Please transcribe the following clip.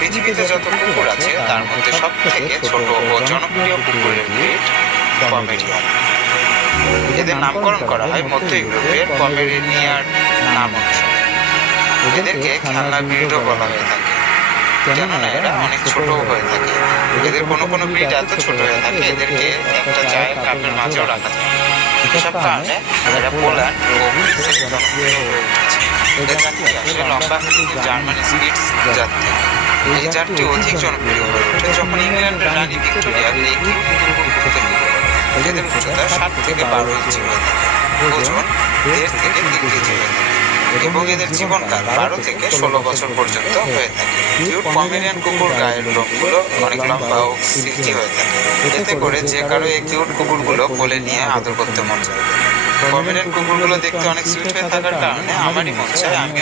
পৃথিবীতে যত কুকুর আছে তার মধ্যে সব থেকে ছোট ও জনপ্রিয় কুকুরের ব্রিড পমেরিয়ান। এদের নামকরণ করা হয় মধ্য ইউরোপের পমেরেনিয়ার নাম অনুসারে। এদেরকে খেলনা ব্রিডও বলা হয়ে থাকে, কেননা এরা অনেক ছোট হয়ে থাকে। এদের কোনো কোনো ব্রিড এত ছোট হয়ে থাকে এদেরকে একটা চায়ের কাপের মাঝেও রাখা যায়। এসব কারণে এরা পোল্যান্ড ও গ্রিসে জনপ্রিয় হয়ে উঠেছে। এদের জাতটি আসে লম্বা জার্মান স্পিটস জাত থেকে। এই জাতটি অধিক জনপ্রিয় হয়ে ওঠে যখন ইংল্যান্ডের রানী ভিক্টোরিয়া এই কিউট কুকুরকে বিয়ে করেন। এদের উচ্চতা 7 থেকে 12 ইঞ্চি হয়ে থাকে, ওজন 1.5 থেকে 3 কেজি হয়ে থাকে এবং এদের জীবনকাল 12 থেকে 16 বছর পর্যন্ত হয়ে থাকে। কিউট পমেরিয়ান কুকুর গায়ের লোমগুলো অনেক লম্বা ও সিল্কি হয়ে থাকে, এতে করে যে কারো এই কিউট কুকুরগুলো কোলে নিয়ে আদর করতে মন চায়। পমেরিয়ান কুকুরগুলো দেখতে অনেক সুইট হয়ে থাকার কারণে আমারই মন চায় আমি